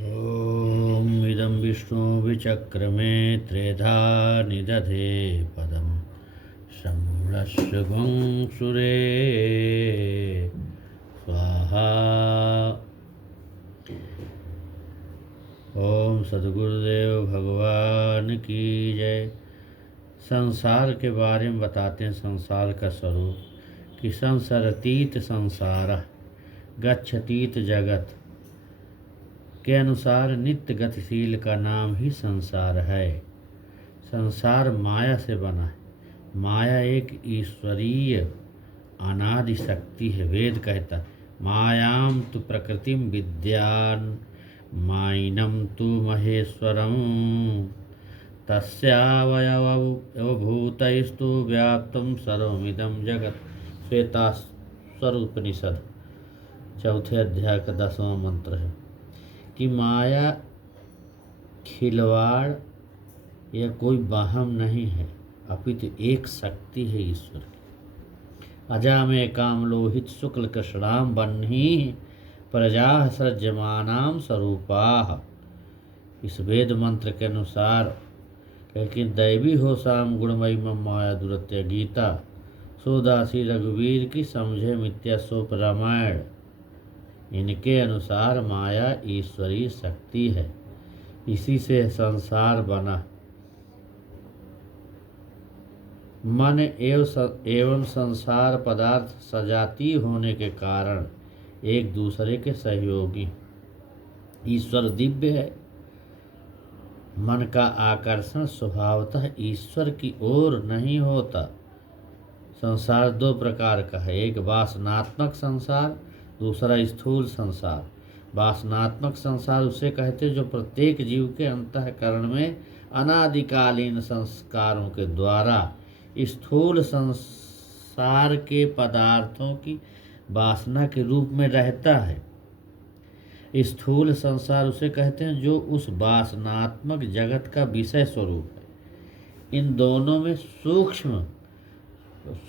ॐ इदं विष्णुविचक्रमे त्रेधा निदधे पदं शम्भुरश्रुभं सुरे स्वाहा। ओम सद्गुरुदेव भगवान की जय। संसार के बारे में बताते हैं, संसार का स्वरूप कि संसरतीत संसार गच्छतीत जगत के अनुसार नित्य गतिशील का नाम ही संसार है। संसार माया से बना है। माया एक ईश्वरीय अनादि शक्ति है। वेद कहता है मायाम तु प्रकृतिम विद्यान माइनम तु महेश्वरम तस्यावयवभूतैस्तु व्याप्तं सर्वमिदं जगत्। श्वेताश्वर उपनिषद चौथे अध्याय का 10वां मंत्र है कि माया खिलवाड़ या कोई वाहन नहीं है, अपितु एक शक्ति है ईश्वर की। अजा में काम लोहित शुक्ल कृष्णाम बन्ही प्रजा सृज्यमानाम स्वरूपाः। इस वेद मंत्र के अनुसार लेकिन दैवी हो शाम गुणमयी मम माया दुरत्य गीता सोदासी रघुवीर की समझे मिथ्या सोप रामायण। इनके अनुसार माया ईश्वरीय शक्ति है, इसी से संसार बना। मन एवं संसार पदार्थ सजातीय होने के कारण एक दूसरे के सहयोगी। ईश्वर दिव्य है। मन का आकर्षण स्वभावतः ईश्वर की ओर नहीं होता। संसार दो प्रकार का है, एक वासनात्मक संसार, दूसरा स्थूल संसार। वासनात्मक संसार उसे कहते जो प्रत्येक जीव के अंतःकरण में अनादिकालीन संस्कारों के द्वारा स्थूल संसार के पदार्थों की वासना के रूप में रहता है। स्थूल संसार उसे कहते हैं जो उस वासनात्मक जगत का विषय स्वरूप है। इन दोनों में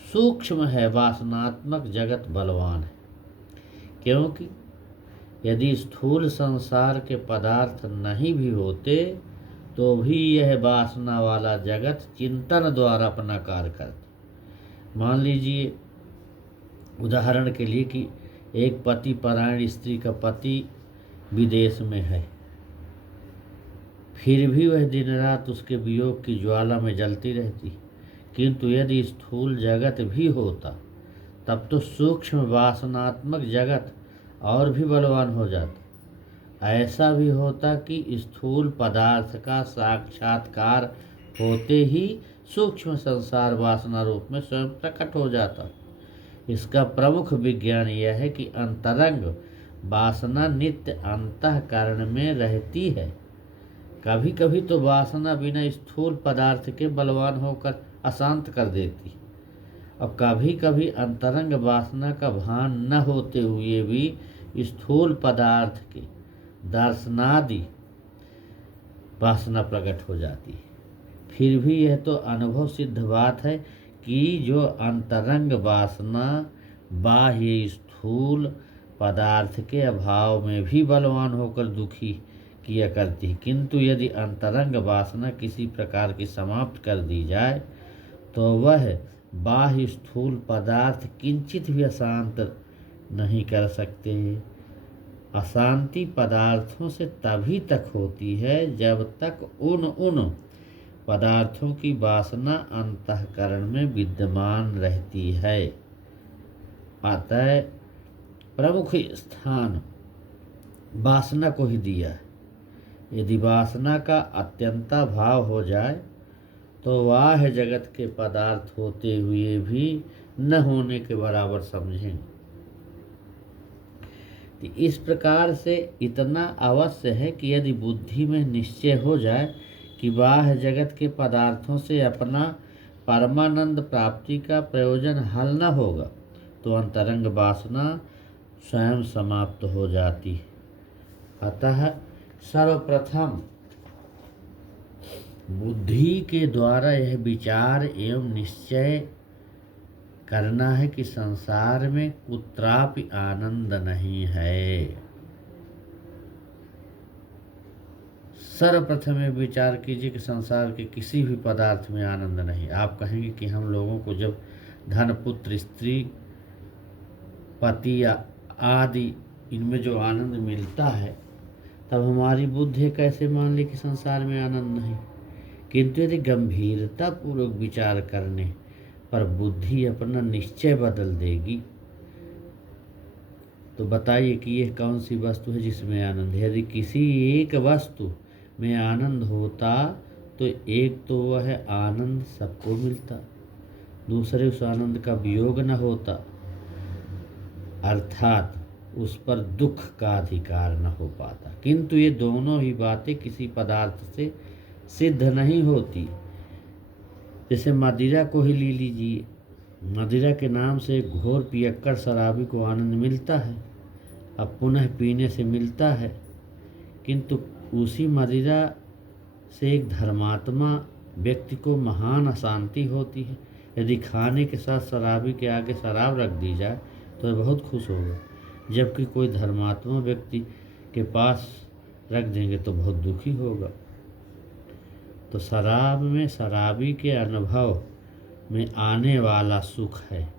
सूक्ष्म है वासनात्मक जगत बलवान है, क्योंकि यदि स्थूल संसार के पदार्थ नहीं भी होते तो भी यह वासना वाला जगत चिंतन द्वारा अपना कार्य करता। मान लीजिए उदाहरण के लिए कि एक पति परायण स्त्री का पति विदेश में है, फिर भी वह दिन रात उसके वियोग की ज्वाला में जलती रहती। किंतु यदि स्थूल जगत भी होता तब तो सूक्ष्म वासनात्मक जगत और भी बलवान हो जाता। ऐसा भी होता कि स्थूल पदार्थ का साक्षात्कार होते ही सूक्ष्म संसार वासना रूप में स्वयं प्रकट हो जाता। इसका प्रमुख विज्ञान यह है कि अंतरंग वासना नित्य अंतःकरण में रहती है। कभी कभी तो वासना बिना स्थूल पदार्थ के बलवान होकर अशांत कर देती, और कभी कभी अंतरंग वासना का भान न होते हुए भी स्थूल पदार्थ के दर्शनादि वासना प्रकट हो जाती है। फिर भी यह तो अनुभव सिद्ध बात है कि जो अंतरंग वासना बाह्य स्थूल पदार्थ के अभाव में भी बलवान होकर दुखी किया करती है। किंतु यदि अंतरंग वासना किसी प्रकार की समाप्त कर दी जाए तो वह बाह्य स्थूल पदार्थ किंचित भी अशांत नहीं कर सकते। अशांति पदार्थों से तभी तक होती है जब तक उन पदार्थों की वासना अंतःकरण में विद्यमान रहती है। अतः प्रमुख स्थान वासना को ही दिया है। यदि वासना का अत्यंता भाव हो जाए तो वाह जगत के पदार्थ होते हुए भी न होने के बराबर समझें। तो इस प्रकार से इतना अवश्य है कि यदि बुद्धि में निश्चय हो जाए कि बाह्य जगत के पदार्थों से अपना परमानंद प्राप्ति का प्रयोजन हल न होगा तो अंतरंग वासना स्वयं समाप्त हो जाती है। अतः सर्वप्रथम बुद्धि के द्वारा यह विचार एवं निश्चय करना है कि संसार में कुत्रापि आनंद नहीं है। सर्वप्रथम ये विचार कीजिए कि संसार के किसी भी पदार्थ में आनंद नहीं। आप कहेंगे कि हम लोगों को जब धन, पुत्र, स्त्री, पति आदि इनमें जो आनंद मिलता है तब हमारी बुद्धि कैसे मान ली कि संसार में आनंद नहीं। किंतु यदि गंभीरता पूर्वक विचार करने पर बुद्धि अपना निश्चय बदल देगी तो बताइए कि यह कौन सी वस्तु है जिसमें आनंद है। यदि किसी एक वस्तु में आनंद होता तो एक तो वह आनंद सबको मिलता, दूसरे उस आनंद का वियोग न होता, अर्थात उस पर दुख का अधिकार न हो पाता। किंतु ये दोनों ही बातें किसी पदार्थ से सिद्ध नहीं होती। जैसे मदिरा को ही ले लीजिए, मदिरा के नाम से घोर पियक्कड़ शराबी को आनंद मिलता है, अब पुनः पीने से मिलता है, किंतु उसी मदिरा से एक धर्मात्मा व्यक्ति को महान अशांति होती है। यदि खाने के साथ शराबी के आगे शराब रख दी जाए तो वह बहुत खुश होगा, जबकि कोई धर्मात्मा व्यक्ति के पास रख देंगे तो बहुत दुखी होगा। तो शराब में शराबी के अनुभव में आने वाला सुख है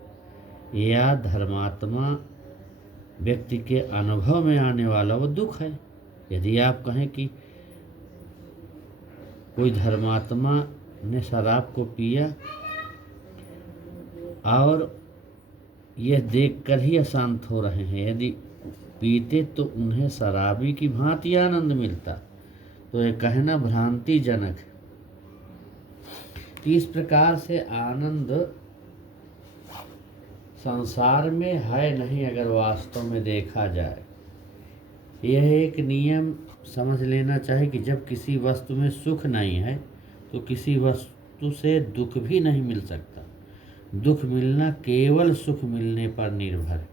या धर्मात्मा व्यक्ति के अनुभव में आने वाला वो दुख है। यदि आप कहें कि कोई धर्मात्मा ने शराब को पिया और यह देखकर ही अशांत हो रहे हैं, यदि पीते तो उन्हें शराबी की भांति आनंद मिलता, तो यह कहना भ्रांतिजनक है। इस प्रकार से आनंद संसार में है नहीं अगर वास्तव में देखा जाए। यह एक नियम समझ लेना चाहिए कि जब किसी वस्तु में सुख नहीं है तो किसी वस्तु से दुख भी नहीं मिल सकता। दुख मिलना केवल सुख मिलने पर निर्भर है।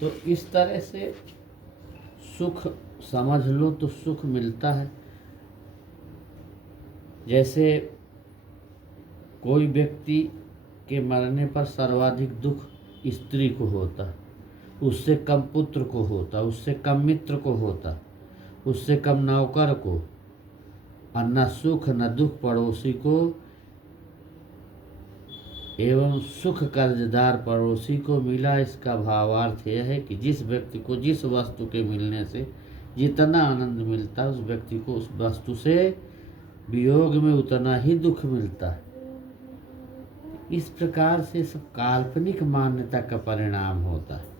तो इस तरह से सुख समझ लो तो सुख मिलता है। जैसे कोई व्यक्ति के मरने पर सर्वाधिक दुख स्त्री को होता, उससे कम पुत्र को होता, उससे कम मित्र को होता, उससे कम नौकर को, और न सुख न दुख पड़ोसी को एवं सुख कर्जदार पड़ोसी को मिला। इसका भावार्थ यह है कि जिस व्यक्ति को जिस वस्तु के मिलने से जितना आनंद मिलता है उस व्यक्ति को उस वस्तु से वियोग में उतना ही दुख मिलता है। इस प्रकार से सब काल्पनिक मान्यता का परिणाम होता है।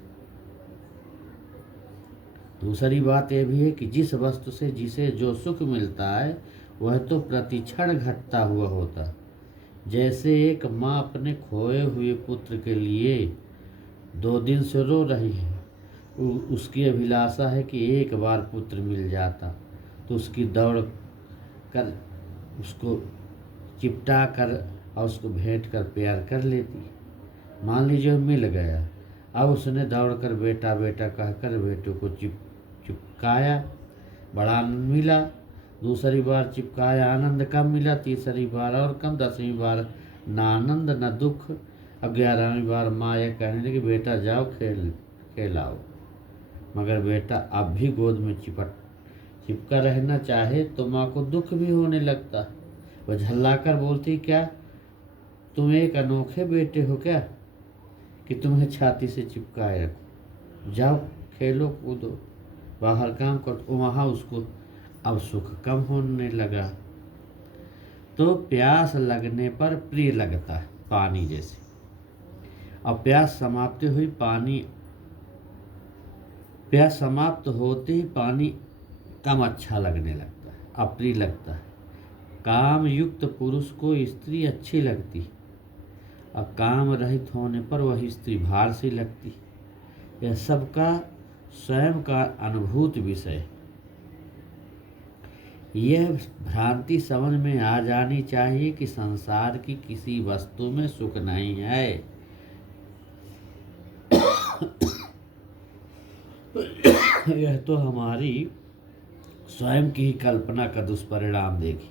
दूसरी बात यह भी है कि जिस वस्तु से जिसे जो सुख मिलता है वह तो प्रतिक्षण घटता हुआ होता है। जैसे एक माँ अपने खोए हुए पुत्र के लिए 2 दिन से रो रही है, उसकी अभिलाषा है कि एक बार पुत्र मिल जाता तो उसकी दौड़ कर उसको चिपटा कर और उसको भेंट कर प्यार कर लेती। मान लीजिए मिल गया, अब उसने दौड़कर बेटा बेटा कहकर बेटे को चिपकाया, बड़ा आनंद मिला। दूसरी बार चिपकाया, आनंद कम मिला। तीसरी बार और कम, 10वीं बार ना आनंद न दुख। अब 11वीं बार माँ यह कहने लगी बेटा जाओ खेलाओ, मगर बेटा अब भी गोद में चिपका रहना चाहे तो माँ को दुख भी होने लगता। वह झल्लाकर बोलती क्या तुम एक अनोखे बेटे हो क्या कि तुम्हें छाती से चिपकाए रखो, जाओ खेलो कूदो बाहर काम करो। वहाँ उसको अब सुख कम होने लगा। तो प्यास लगने पर प्रिय लगता है, पानी जैसे। अब प्यास समाप्त होते ही पानी कम अच्छा लगने लगता है, अप्रिय लगता है। काम युक्त पुरुष को स्त्री अच्छी लगती, अब काम रहित होने पर वह स्त्री भार सी लगती। यह सबका स्वयं का अनुभूत विषय है। यह भ्रांति समझ में आ जानी चाहिए कि संसार की किसी वस्तु में सुख नहीं है। यह तो हमारी स्वयं की ही कल्पना का दुष्परिणाम देगी।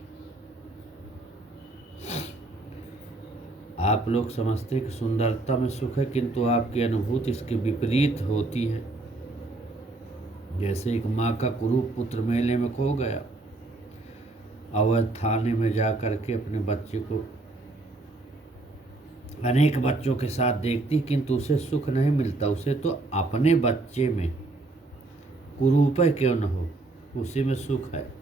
आप लोग समझते हैं कि सुंदरता में सुख है, किंतु आपकी अनुभूति इसके विपरीत होती है। जैसे एक माँ का कुरूप पुत्र मेले में खो गया, अवध थाने में जा कर के अपने बच्चे को अनेक बच्चों के साथ देखती, किंतु उसे सुख नहीं मिलता। उसे तो अपने बच्चे में कुरूप क्यों न हो, उसी में सुख है।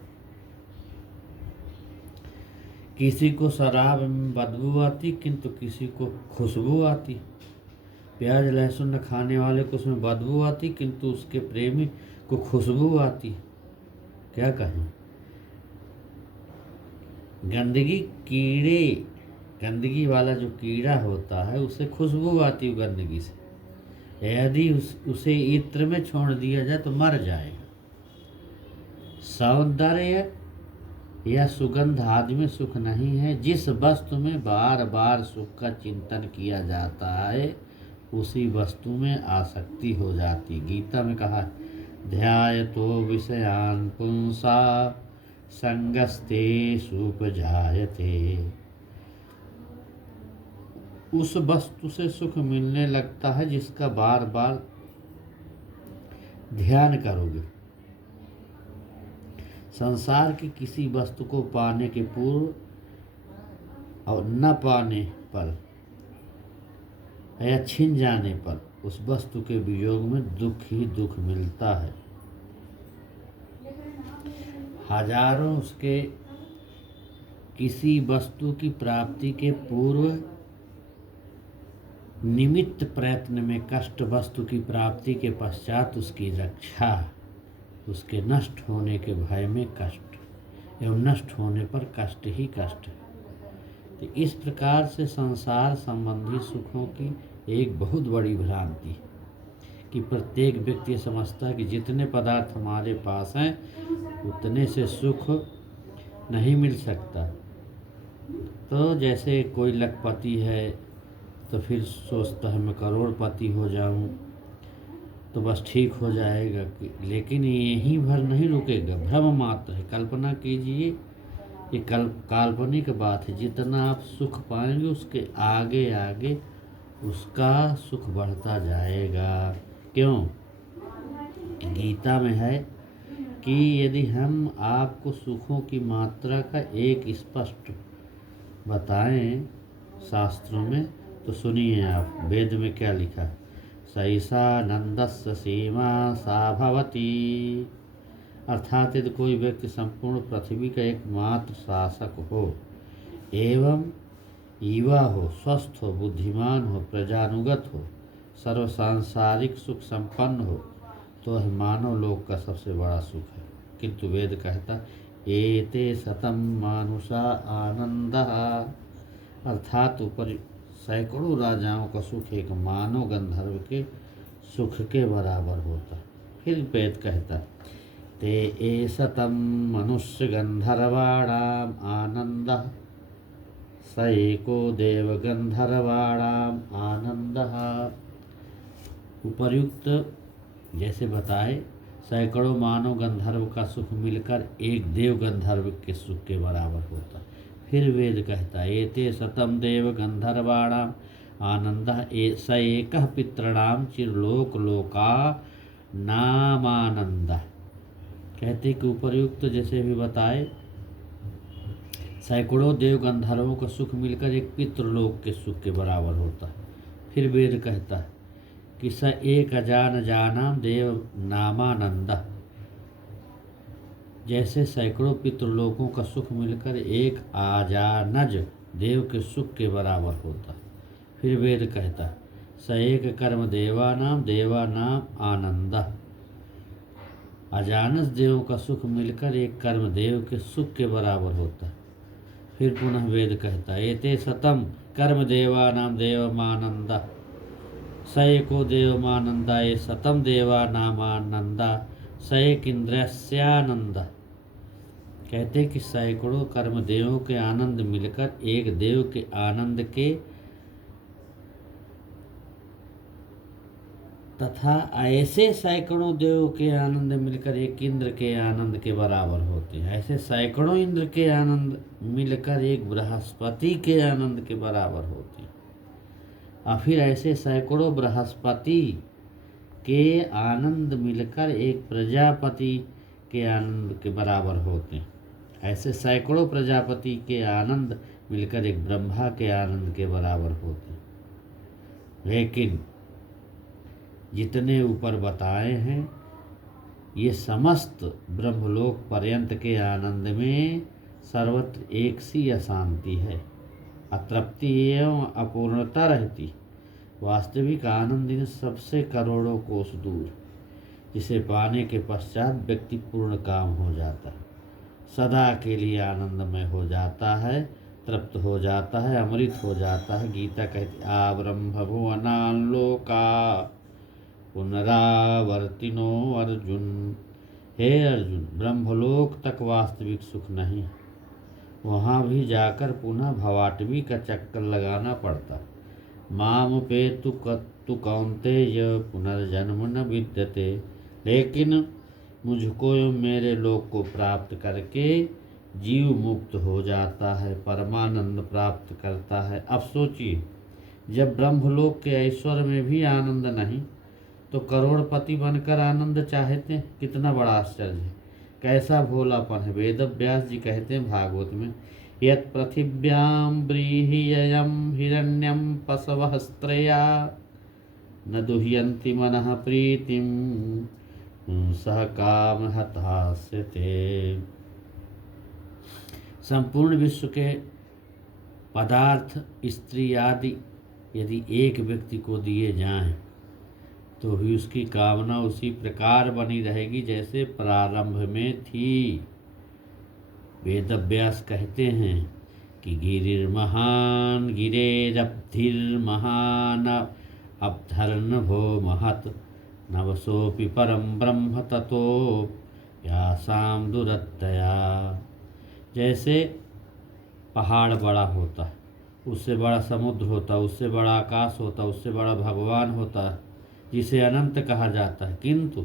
किसी को शराब में बदबू आती, किंतु किसी को खुशबू आती। प्याज लहसुन न खाने वाले को उसमें बदबू आती, किंतु उसके प्रेमी को खुशबू आती। क्या कहें। गंदगी वाला जो कीड़ा होता है उसे खुशबू आती है गंदगी से। यदि उसे इत्र में छोड़ दिया जाए तो मर जाएगा। सौंदर्य या सुगंध आदि में सुख नहीं है। जिस वस्तु में बार बार सुख का चिंतन किया जाता है उसी वस्तु में आसक्ति हो जाती। गीता में कहा, ध्यायतो विषयान् पुंसा संगस्तेषुपजायते। उस वस्तु से सुख मिलने लगता है जिसका बार बार ध्यान करोगे। संसार की किसी वस्तु को पाने के पूर्व और न पाने पर या छिन जाने पर उस वस्तु के वियोग में दुख ही दुख मिलता है। हजारों उसके किसी वस्तु की प्राप्ति के पूर्व निमित्त प्रयत्न में कष्ट, वस्तु की प्राप्ति के पश्चात उसकी रक्षा, उसके नष्ट होने के भय में कष्ट एवं नष्ट होने पर कष्ट ही कष्ट है। तो इस प्रकार से संसार संबंधी सुखों की एक बहुत बड़ी भ्रांति कि प्रत्येक व्यक्ति समझता है कि जितने पदार्थ हमारे पास हैं उतने से सुख नहीं मिल सकता। तो जैसे कोई लखपति है तो फिर सोचता है मैं करोड़पति हो जाऊं तो बस ठीक हो जाएगा। लेकिन यहीं भर नहीं रुकेगा, भ्रम मात्र है। कल्पना कीजिए, ये काल्पनिक बात है। जितना आप सुख पाएंगे उसके आगे आगे उसका सुख बढ़ता जाएगा। क्यों? गीता में है कि यदि हम आपको सुखों की मात्रा का एक स्पष्ट बताएं शास्त्रों में तो सुनिए आप, वेद में क्या लिखा है। सैषानंदस्य सीमा सा भवती। अर्थात यदि कोई व्यक्ति संपूर्ण पृथ्वी का एकमात्र शासक हो एवं युवा हो, स्वस्थ हो, बुद्धिमान हो, प्रजानुगत हो, सर्व सांसारिक सुख संपन्न हो तो यह मानव लोक का सबसे बड़ा सुख है। किंतु वेद कहता एते शतं मानुषा आनंदः। अर्थात ऊपर सैकड़ों राजाओं का सुख एक मानव गंधर्व के सुख के बराबर होता। फिर वेद कहता ते एषतं मनुष्य गंधर्वाणाम आनंदः स एको देव गंधर्वाणाम आनंदः। उपर्युक्त जैसे बताए सैकड़ों मानव गंधर्व का सुख मिलकर एक देव गंधर्व के सुख के बराबर होता। फिर वेद कहता एते शतं देव गंधर्वाणाम आनंदः स एकः पितॄणां चिरलोक लोका नामानंदः। कहते कि उपर्युक्त जैसे भी बताए सैकड़ों देव गंधर्वों का सुख मिलकर एक पितृलोक के सुख के बराबर होता है। फिर वेद कहता है कि स एक अजान जानाम देव नामानंदः। जैसे सैकड़ों पितृलोकों का सुख मिलकर एक आजानज देव के सुख के बराबर होता। फिर वेद कहता स एक कर्म देवानाम आनंदः। अजानज देवों का सुख मिलकर एक कर्म देव के सुख के बराबर होता। फिर पुनः वेद कहता एते शतं कर्म देवानाम देवमानंदः स एको देवमानंदा ये शतं देवानामानंदा स एक इंद्रियस्यानंदः। कहते कि सैकड़ों कर्म देवों के आनंद मिलकर एक देव के आनंद के तथा ऐसे सैकड़ों देव के आनंद मिलकर एक इंद्र के आनंद के बराबर होते हैं। ऐसे सैकड़ों इंद्र के आनंद मिलकर एक बृहस्पति के आनंद के बराबर होते हैं। और फिर ऐसे सैकड़ों बृहस्पति के आनंद मिलकर एक प्रजापति के आनंद के बराबर होते हैं। ऐसे सैकड़ों प्रजापति के आनंद मिलकर एक ब्रह्मा के आनंद के बराबर होते हैं। लेकिन जितने ऊपर बताए हैं ये समस्त ब्रह्मलोक पर्यंत के आनंद में सर्वत्र एक सी अशांति है, अतृप्ति एवं अपूर्णता रहती। वास्तविक आनंद इन सबसे करोड़ों कोस दूर, जिसे पाने के पश्चात व्यक्ति पूर्ण काम हो जाता है, सदा के लिए आनंदमय हो जाता है, तृप्त हो जाता है, अमृत हो जाता है। गीता कहती आ ब्रह्म भुवनान लोका पुनरावर्तिनो अर्जुन। हे अर्जुन, ब्रह्मलोक तक वास्तविक सुख नहीं, वहाँ भी जाकर पुनः भवाटवी का चक्कर लगाना पड़ता। माम पे तु कौन्तेय पुनर्जन्म न विद्यते। लेकिन मुझको मेरे लोक को प्राप्त करके जीव मुक्त हो जाता है, परमानंद प्राप्त करता है। अब सोचिए, जब ब्रह्मलोक के ऐश्वर्य में भी आनंद नहीं तो करोड़पति बनकर आनंद चाहते हैं। कितना बड़ा आश्चर्य है, कैसा भोलापन है। वेद व्यास जी कहते हैं भागवत में, यत् पृथिव्यां व्रीहियं हिरण्यं पशवः स्त्रया न दुह्यन्ति मनः प्रीतिं सह काम हतास्यते। संपूर्ण विश्व के पदार्थ स्त्री आदि यदि एक व्यक्ति को दिए जाएं तो भी उसकी कामना उसी प्रकार बनी रहेगी जैसे प्रारंभ में थी। वेदव्यास कहते हैं कि गिरिर्महान गिरेरब्धिर्महान अब्धर्नभो महत् नवसोऽपि परम ब्रह्म ततो यासाम दुरत्तया। जैसे पहाड़ बड़ा होता है, उससे बड़ा समुद्र होता, उससे बड़ा आकाश होता, उससे बड़ा भगवान होता है जिसे अनंत कहा जाता है, किंतु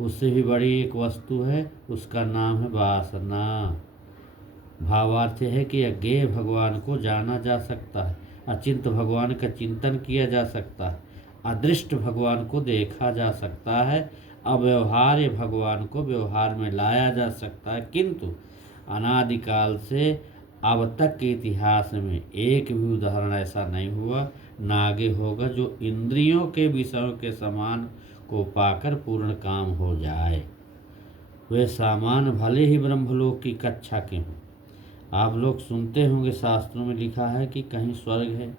उससे भी बड़ी एक वस्तु है, उसका नाम है वासना। भावार्थ है कि अज्ञेय भगवान को जाना जा सकता है, अचिंत भगवान का चिंतन किया जा सकता है, अदृष्ट भगवान को देखा जा सकता है, अव्यवहार्य भगवान को व्यवहार में लाया जा सकता है, किंतु अनादिकाल से अब तक के इतिहास में एक भी उदाहरण ऐसा नहीं हुआ, न आगे होगा, जो इंद्रियों के विषयों के समान को पाकर पूर्ण काम हो जाए। वे सामान भले ही ब्रह्मलोक की कक्षा के हों। आप लोग सुनते होंगे शास्त्रों में लिखा है कि कहीं स्वर्ग है,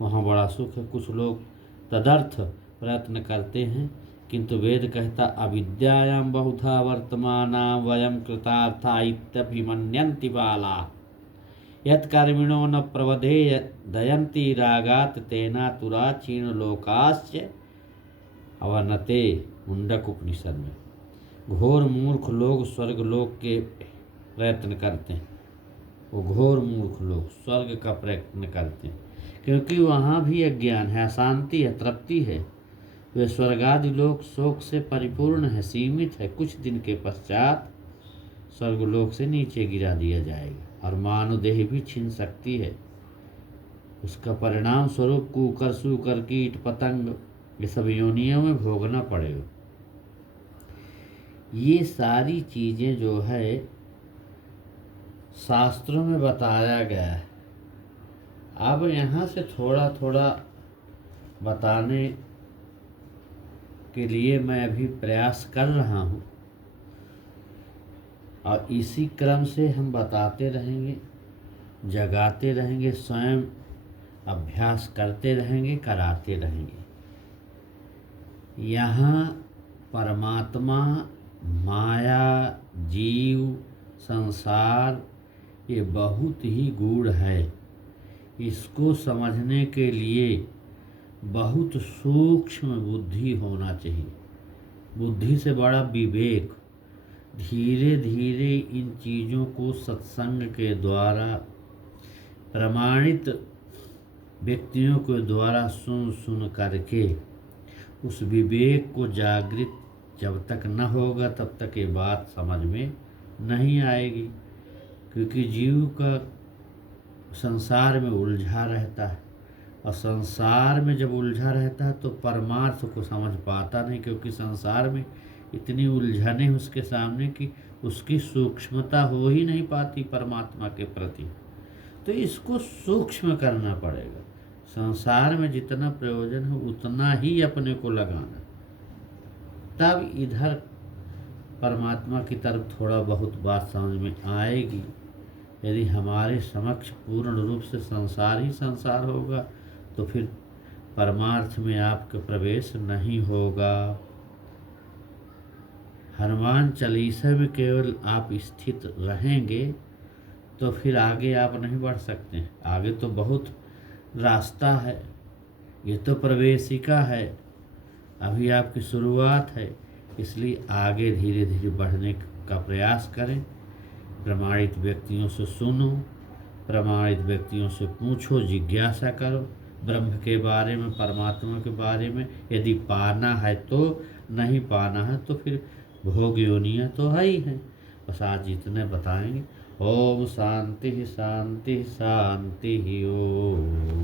वहाँ बड़ा सुख है। कुछ लोग तदर्थ प्रयत्न करते हैं, किंतु वेद कहता अविद्यायां बहुधा वर्तमाना वयं कृतार्था इत्यभिमन्यन्ति बाला यत्कर्मिणो न प्रवधे दयन्ति रागात तेना तुरा क्षीण लोकास्य अवनते। मुंडक उपनिषद में घोर मूर्ख लोग स्वर्ग लोक के प्रयत्न करते हैं। वो घोर मूर्ख लोग स्वर्ग का प्रयत्न करते हैं क्योंकि वहाँ भी अज्ञान है, अशांति है, तृप्ति है। वे स्वर्गादि लोक शोक से परिपूर्ण है, सीमित है। कुछ दिन के पश्चात स्वर्गलोक से नीचे गिरा दिया जाएगा और मानवदेह भी छीन सकती है। उसका परिणाम स्वरूप कुकर, सूकर, कीट, पतंग ये सब योनियों में भोगना पड़ेगा। ये सारी चीज़ें जो है शास्त्रों में बताया गया है। अब यहाँ से थोड़ा थोड़ा बताने के लिए मैं अभी प्रयास कर रहा हूँ और इसी क्रम से हम बताते रहेंगे, जगाते रहेंगे, स्वयं अभ्यास करते रहेंगे, कराते रहेंगे। यहाँ परमात्मा, माया, जीव, संसार ये बहुत ही गूढ़ है। इसको समझने के लिए बहुत सूक्ष्म बुद्धि होना चाहिए। बुद्धि से बड़ा विवेक। धीरे धीरे इन चीज़ों को सत्संग के द्वारा, प्रमाणित व्यक्तियों के द्वारा सुन सुन करके उस विवेक को जागृत जब तक न होगा तब तक ये बात समझ में नहीं आएगी। क्योंकि जीव का संसार में उलझा रहता है, और संसार में जब उलझा रहता है तो परमार्थ को समझ पाता नहीं, क्योंकि संसार में इतनी उलझने उसके सामने कि उसकी सूक्ष्मता हो ही नहीं पाती परमात्मा के प्रति। तो इसको सूक्ष्म करना पड़ेगा। संसार में जितना प्रयोजन है उतना ही अपने को लगाना, तब इधर परमात्मा की तरफ थोड़ा बहुत बात समझ में आएगी। यदि हमारे समक्ष पूर्ण रूप से संसार ही संसार होगा तो फिर परमार्थ में आपका प्रवेश नहीं होगा। हनुमान चालीसा में केवल आप स्थित रहेंगे तो फिर आगे आप नहीं बढ़ सकते। आगे तो बहुत रास्ता है, ये तो प्रवेशिका है, अभी आपकी शुरुआत है। इसलिए आगे धीरे धीरे बढ़ने का प्रयास करें। प्रमाणित व्यक्तियों से सुनो, प्रमाणित व्यक्तियों से पूछो, जिज्ञासा करो ब्रह्म के बारे में, परमात्मा के बारे में। यदि पाना है तो, नहीं पाना है तो फिर भोग योनियाँ तो है ही हैं। बस आज इतने बताएंगे। ओम शांति शांति शांति ओम।